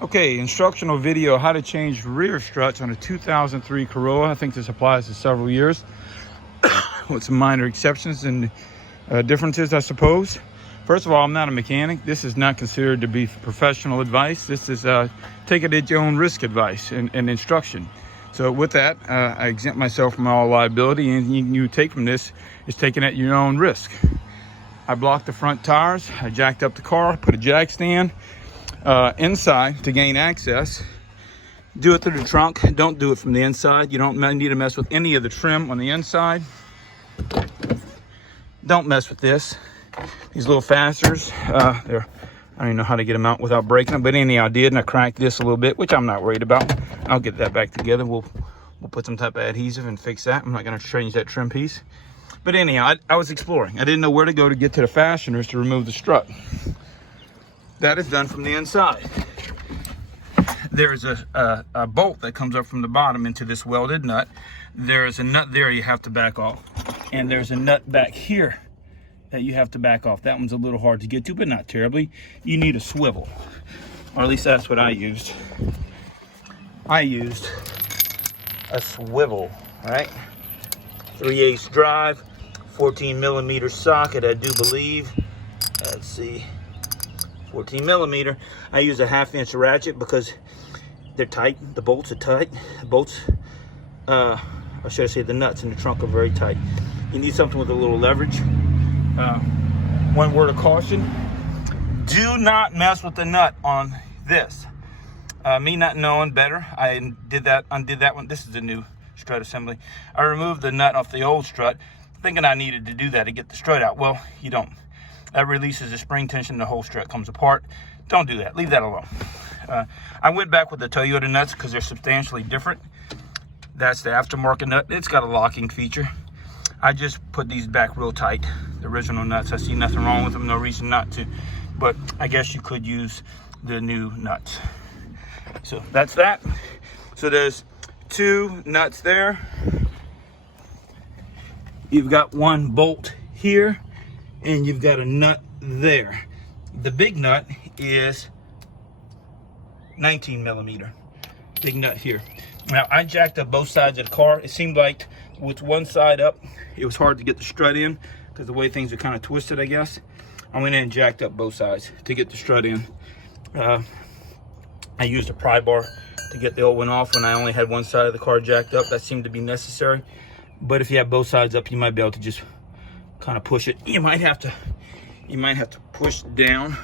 Okay, instructional video, how to change rear struts on a 2003 Corolla. I think this applies to several years with some minor exceptions and differences, I suppose. First of all, I'm not a mechanic. This is not considered to be professional advice. This is take it at your own risk advice and instruction. So with that, I exempt myself from all liability. Anything you take from this is taken at your own risk. I blocked the front tires. I jacked up the car, put a jack stand inside to gain access. Do it through the trunk. Don't do it from the inside. You don't need to mess with any of the trim on the inside. Don't mess with this. These little fasteners, I don't even know how to get them out without breaking them, but anyhow, I did, and I cracked this a little bit, which I'm not worried about. I'll get that back together. We'll put some type of adhesive and fix that. I'm not going to change that trim piece. But anyhow, I was exploring. I didn't know where to go to get to the fasteners to remove the strut. That is done from the inside. There's a bolt that comes up from the bottom into this welded nut. There's a nut there you have to back off. And there's a nut back here that you have to back off. That one's a little hard to get to, but not terribly. You need a swivel, or at least that's what I used. I used a swivel, right? 3/8 drive, 14 millimeter socket, I do believe. Let's see, 14 millimeter. I use a 1/2 inch ratchet because they're tight. The bolts are tight. The bolts, or should I say the nuts in the trunk are very tight. You need something with a little leverage. One word of caution: do not mess with the nut on this. Me not knowing better, I undid that one. This is a new strut assembly. I removed the nut off the old strut, thinking I needed to do that to get the strut out. Well, you don't. That releases the spring tension, the whole strut comes apart. Don't do that. Leave that alone. I went back with the Toyota nuts because they're substantially different. That's the aftermarket nut. It's got a locking feature. I just put these back real tight, the original nuts. I see nothing wrong with them, no reason not to. But I guess you could use the new nuts. So that's that. So there's 2 nuts there. You've got 1 bolt here, and you've got a nut there. The big nut is 19 millimeter. Big nut here. Now, I jacked up both sides of the car. It seemed like with one side up, it was hard to get the strut in because the way things are kind of twisted, I guess. I went in and jacked up both sides to get the strut in. I used a pry bar to get the old one off when I only had one side of the car jacked up. That seemed to be necessary. But if you have both sides up, you might be able to just kind of push it. You might have to push down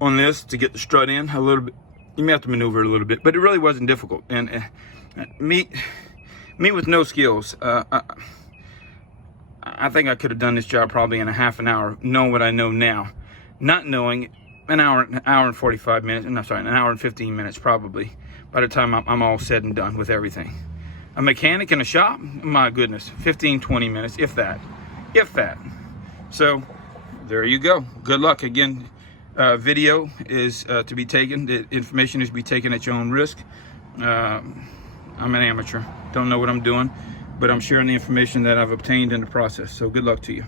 on this to get the strut in a little bit. You may have to maneuver it a little bit, but it really wasn't difficult. And me with no skills, I think I could have done this job probably in a half an hour, knowing what I know now. Not knowing, an hour and 45 minutes, no, sorry, an hour and 15 minutes probably, by the time I'm all said and done with everything. A mechanic in a shop, my goodness, 15, 20 minutes, if that. So there you go. Good luck. Again, video is to be taken. The information is to be taken at your own risk. I'm an amateur. Don't know what I'm doing, but I'm sharing the information that I've obtained in the process. So good luck to you.